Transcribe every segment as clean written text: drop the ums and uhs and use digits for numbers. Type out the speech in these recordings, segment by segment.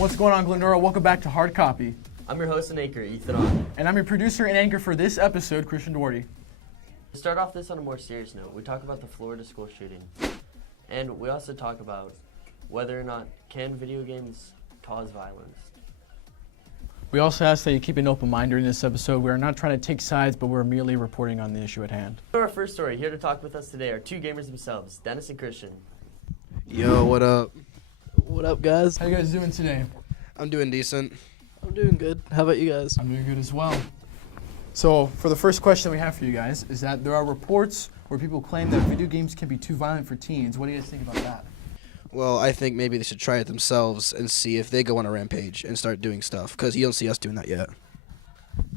What's going on, Glendora? Welcome back to Hard Copy. I'm your host and anchor, Ethan. And I'm your producer and anchor for this episode, Cristian Duarte. To start off this on a more serious note, we talk about the Florida school shooting. And we also talk about whether or not can video games cause violence. We also ask that you keep an open mind during this episode. We are not trying to take sides, but we're merely reporting on the issue at hand. For our first story, here to talk with us today are two gamers themselves, Dennis and Cristian. Yo, what up? What up, guys? How you guys doing today? I'm doing decent. I'm doing good. How about you guys? I'm doing good as well. So, for the first question we have for you guys is that there are reports where people claim that video games can be too violent for teens. What do you guys think about that? Well, I think maybe they should try it themselves and see if they go on a rampage and start doing stuff, because you don't see us doing that yet.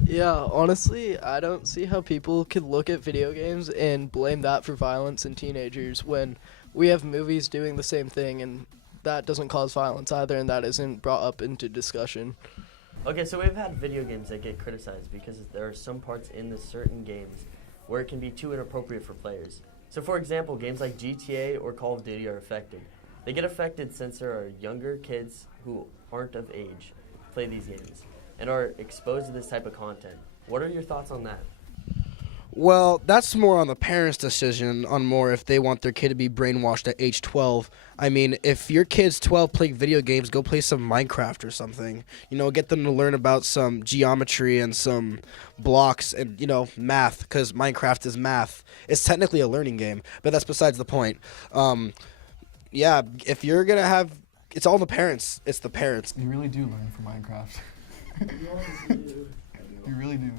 Yeah, honestly, I don't see how people could look at video games and blame that for violence in teenagers when we have movies doing the same thing, and that doesn't cause violence either, and that isn't brought up into discussion. Okay, so we've had video games that get criticized because there are some parts in the certain games where it can be too inappropriate for players. So for example, games like GTA or Call of Duty are affected. They get affected since there are younger kids who aren't of age play these games and are exposed to this type of content. What are your thoughts on that? Well, that's more on the parents' decision on more if they want their kid to be brainwashed at age 12. I mean, if your kid's 12 playing video games, go play some Minecraft or something. You know, get them to learn about some geometry and some blocks and, you know, math, because Minecraft is math. It's technically a learning game, but that's besides the point. Yeah, if you're going to have, it's all the parents. It's the parents. You really do learn from Minecraft. You really do.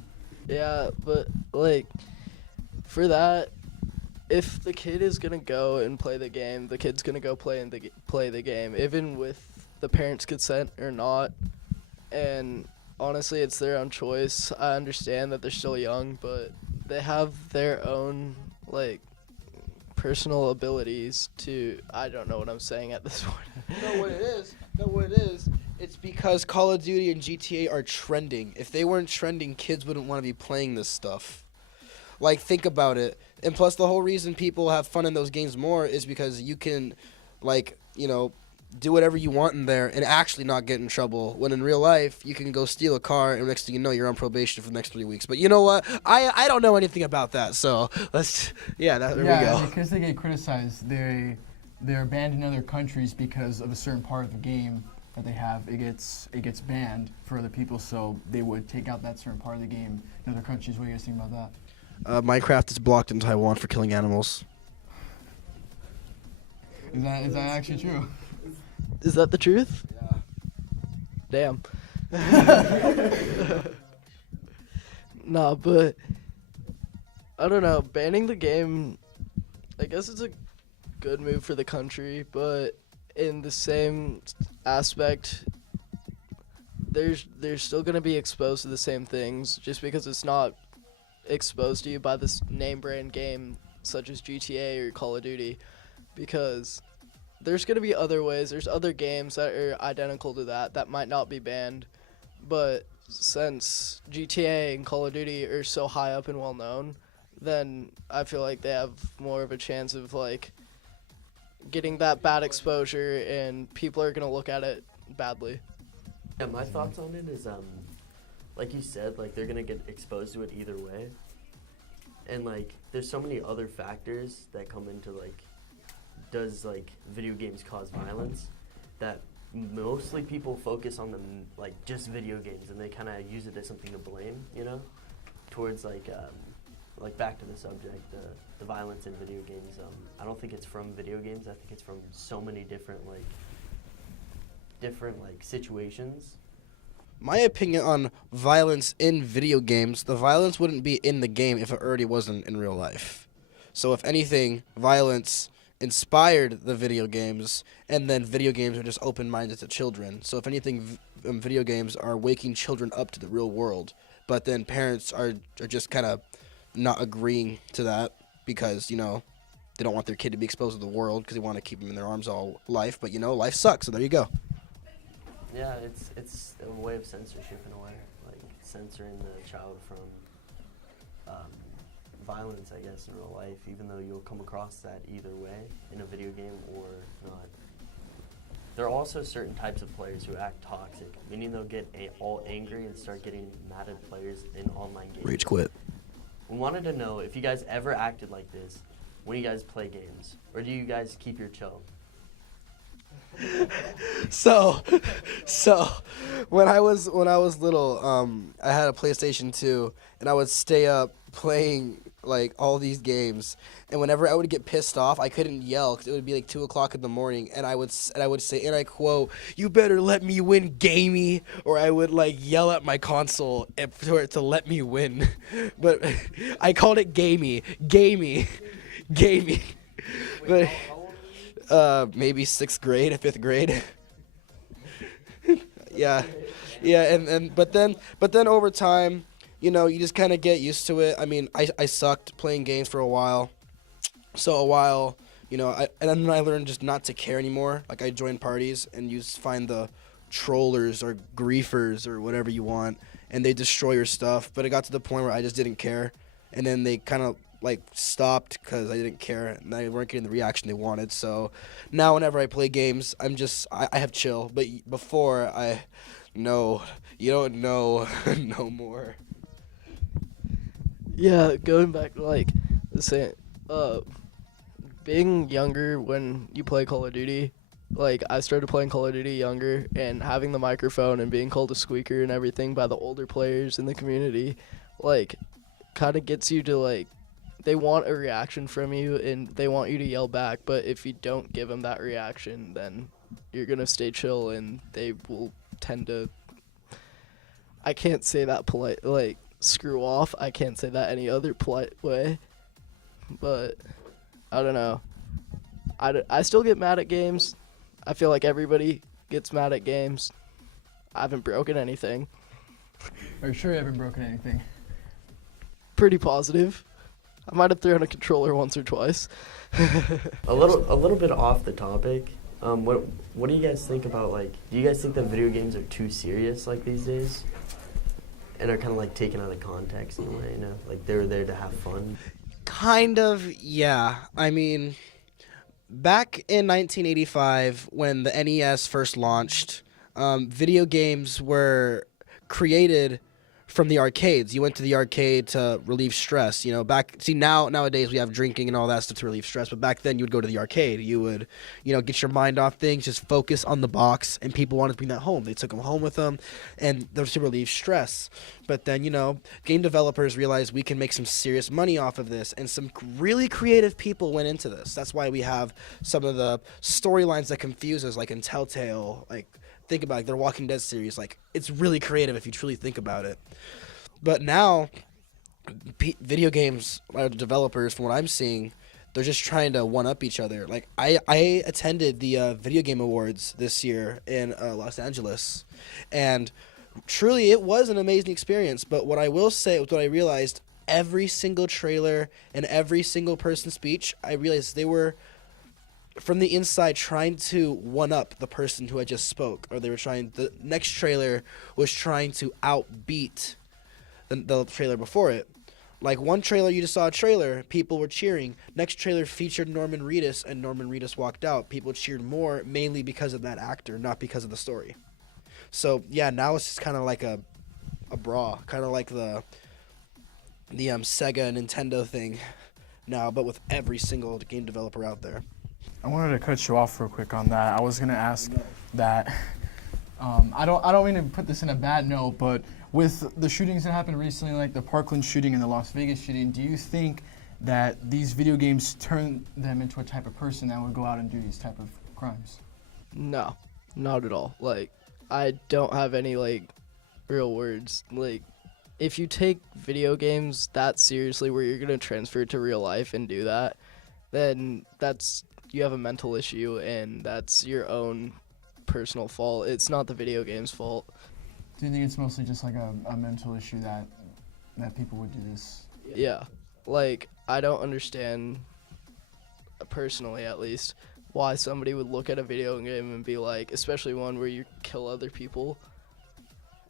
Yeah, but, like, for that, if the kid is going to go and play the game, the kid's going to go play the game, even with the parents' consent or not. And honestly, it's their own choice. I understand that they're still young, but they have their own, like, personal abilities to, I don't know what I'm saying at this point. Know what it is? It's because Call of Duty and GTA are trending. If they weren't trending, kids wouldn't want to be playing this stuff. Like, think about it. And plus, the whole reason people have fun in those games more is because you can, like, you know, do whatever you want in there and actually not get in trouble. When in real life, you can go steal a car, and next thing you know, you're on probation for the next 3 weeks. But you know what? I don't know anything about that. So there we go. Because they get criticized, they're banned in other countries because of a certain part of the game that they have. It gets banned for other people, so they would take out that certain part of the game in other countries. What do you guys think about that? Minecraft is blocked in Taiwan for killing animals. Is that actually true? Is that the truth? Yeah. Damn. Nah, but I don't know. Banning the game, I guess it's a good move for the country, but in the same aspect, they're still going to be exposed to the same things just because it's not exposed to you by this name brand game such as GTA or Call of Duty, because there's going to be other ways. There's other games that are identical to that might not be banned, but since GTA and Call of Duty are so high up and well known, then I feel like they have more of a chance of, like, getting that bad exposure, and people are going to look at it badly. Yeah, my thoughts on it is, like you said, like, they're going to get exposed to it either way. And, like, there's so many other factors that come into, like, does, like, video games cause violence, that mostly people focus on them, like, just video games, and they kind of use it as something to blame, you know, towards, like back to the subject, the violence in video games. I don't think it's from video games. I think it's from so many different situations. My opinion on violence in video games, the violence wouldn't be in the game if it already wasn't in real life. So if anything, violence inspired the video games, and then video games are just open-minded to children. So if anything, video games are waking children up to the real world, but then parents are just kind of not agreeing to that because, you know, they don't want their kid to be exposed to the world because they want to keep them in their arms all life. But, you know, life sucks, so there you go. Yeah, it's a way of censorship in a way, like censoring the child from violence, I guess, in real life, even though you'll come across that either way, in a video game or not. there are also certain types of players who act toxic, meaning they'll get all angry and start getting mad at players in online games. Rage quit. We wanted to know if you guys ever acted like this when you guys play games, or do you guys keep your chill? So when I was little, I had a PlayStation 2, and I would stay up playing like all these games, and whenever I would get pissed off, I couldn't yell because it would be like 2:00 in the morning, and I would say, and I quote, "You better let me win, gamey," or I would like yell at my console for it to let me win, but I called it gamey, but maybe 6th grade, 5th grade. yeah, but then over time, you know, you just kind of get used to it. I mean, I sucked playing games for a while. So a while, you know, and then I learned just not to care anymore. Like, I joined parties, and you just find the trollers or griefers or whatever you want, and they destroy your stuff. But it got to the point where I just didn't care. And then they kind of, like, stopped because I didn't care, and they weren't getting the reaction they wanted. So now whenever I play games, I have chill. But before, no, you don't know no more. Yeah, going back to like the same, being younger when you play Call of Duty, like I started playing Call of Duty younger, and having the microphone and being called a squeaker and everything by the older players in the community, like, kind of gets you to like, they want a reaction from you and they want you to yell back, but if you don't give them that reaction, then you're gonna stay chill and they will tend to, I can't say that polite, like, screw off. I can't say that any other polite way, but I don't know. I still get mad at games. I feel like everybody gets mad at games. I haven't broken anything. Are you sure you haven't broken anything? Pretty positive. I might have thrown a controller once or twice. A little bit off the topic. What do you guys think about, like, do you guys think that video games are too serious like these days? And are kind of like taken out of context in a way, you know? Like they're there to have fun. Kind of, yeah. I mean, back in 1985, when the NES first launched, video games were created from the arcades. You went to the arcade to relieve stress. You know, nowadays we have drinking and all that stuff to relieve stress, but back then you would go to the arcade. You would, you know, get your mind off things, just focus on the box, and people wanted to bring that home. They took them home with them, and that was to relieve stress. But then, you know, game developers realized we can make some serious money off of this, and some really creative people went into this. That's why we have some of the storylines that confuse us, like in Telltale, like, think about it, their Walking Dead series. Like, it's really creative if you truly think about it. But now, video games developers, from what I'm seeing, they're just trying to one-up each other. Like, I attended the Video Game Awards this year in Los Angeles, and truly it was an amazing experience. But what I will say, what I realized, every single trailer and every single person's speech, I realized they were, from the inside, trying to one-up the person who had just spoke, or the next trailer was trying to outbeat the trailer before it. Like, one trailer, you just saw a trailer, people were cheering. Next trailer featured Norman Reedus, and Norman Reedus walked out. People cheered more, mainly because of that actor, not because of the story. So yeah, now it's just kind of like a bra, kind of like the Sega Nintendo thing now, but with every single game developer out there. I wanted to cut you off real quick on that. I was gonna ask that. I don't mean to put this in a bad note, but with the shootings that happened recently, like the Parkland shooting and the Las Vegas shooting, do you think that these video games turn them into a type of person that would go out and do these type of crimes? No, not at all. Like, I don't have any, like, real words. Like, if you take video games that seriously, where you're gonna transfer it to real life and do that, then you have a mental issue, and that's your own personal fault. It's not the video game's fault. Do you think it's mostly just like a mental issue that people would do this? Yeah. Like, I don't understand, personally at least, why somebody would look at a video game and be like, especially one where you kill other people,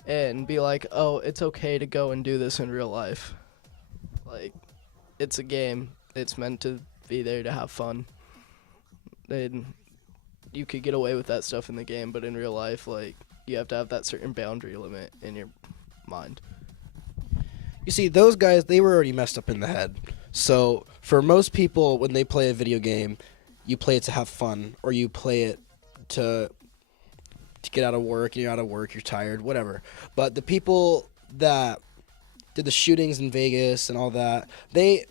and be like, oh, it's okay to go and do this in real life. Like, it's a game. It's meant to be there to have fun. And you could get away with that stuff in the game, but in real life, like, you have to have that certain boundary limit in your mind. You see, those guys, they were already messed up in the head. So for most people, when they play a video game, you play it to have fun, or you play it to get out of work, and you're out of work, you're tired, whatever. But the people that did the shootings in Vegas and all that, they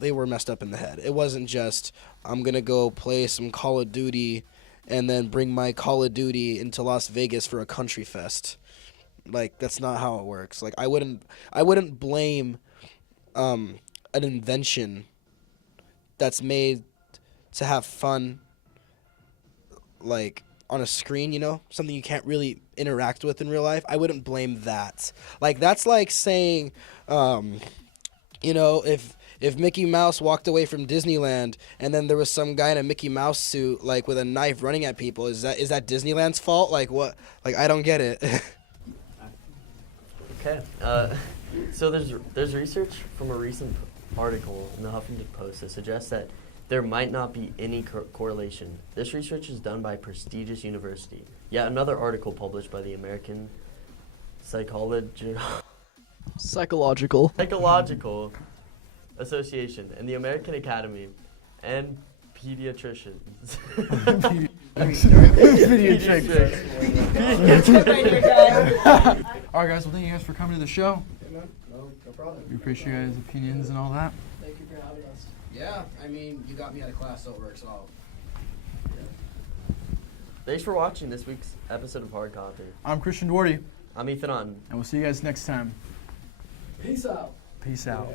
were messed up in the head. It wasn't just, I'm going to go play some Call of Duty and then bring my Call of Duty into Las Vegas for a country fest. Like, that's not how it works. Like, I wouldn't blame an invention that's made to have fun, like, on a screen, you know, something you can't really interact with in real life. I wouldn't blame that. Like, that's like saying, you know, if Mickey Mouse walked away from Disneyland and then there was some guy in a Mickey Mouse suit, like, with a knife running at people, is that Disneyland's fault? Like, what? Like, I don't get it. Okay. So there's research from a recent article in the Huffington Post that suggests that there might not be any correlation. This research is done by a prestigious university. Yet another article published by the American Psychological Association and the American Academy and pediatricians. All right, guys. Well, thank you guys for coming to the show. No problem. We appreciate your guys' opinions and all that. Thank you for having us. Yeah, I mean, you got me out of class, so it works out. Thanks for watching this week's episode of Hard Copy. I'm Cristian Duarte, I'm Ethan On. and we'll see you guys next time. Peace out. Peace out.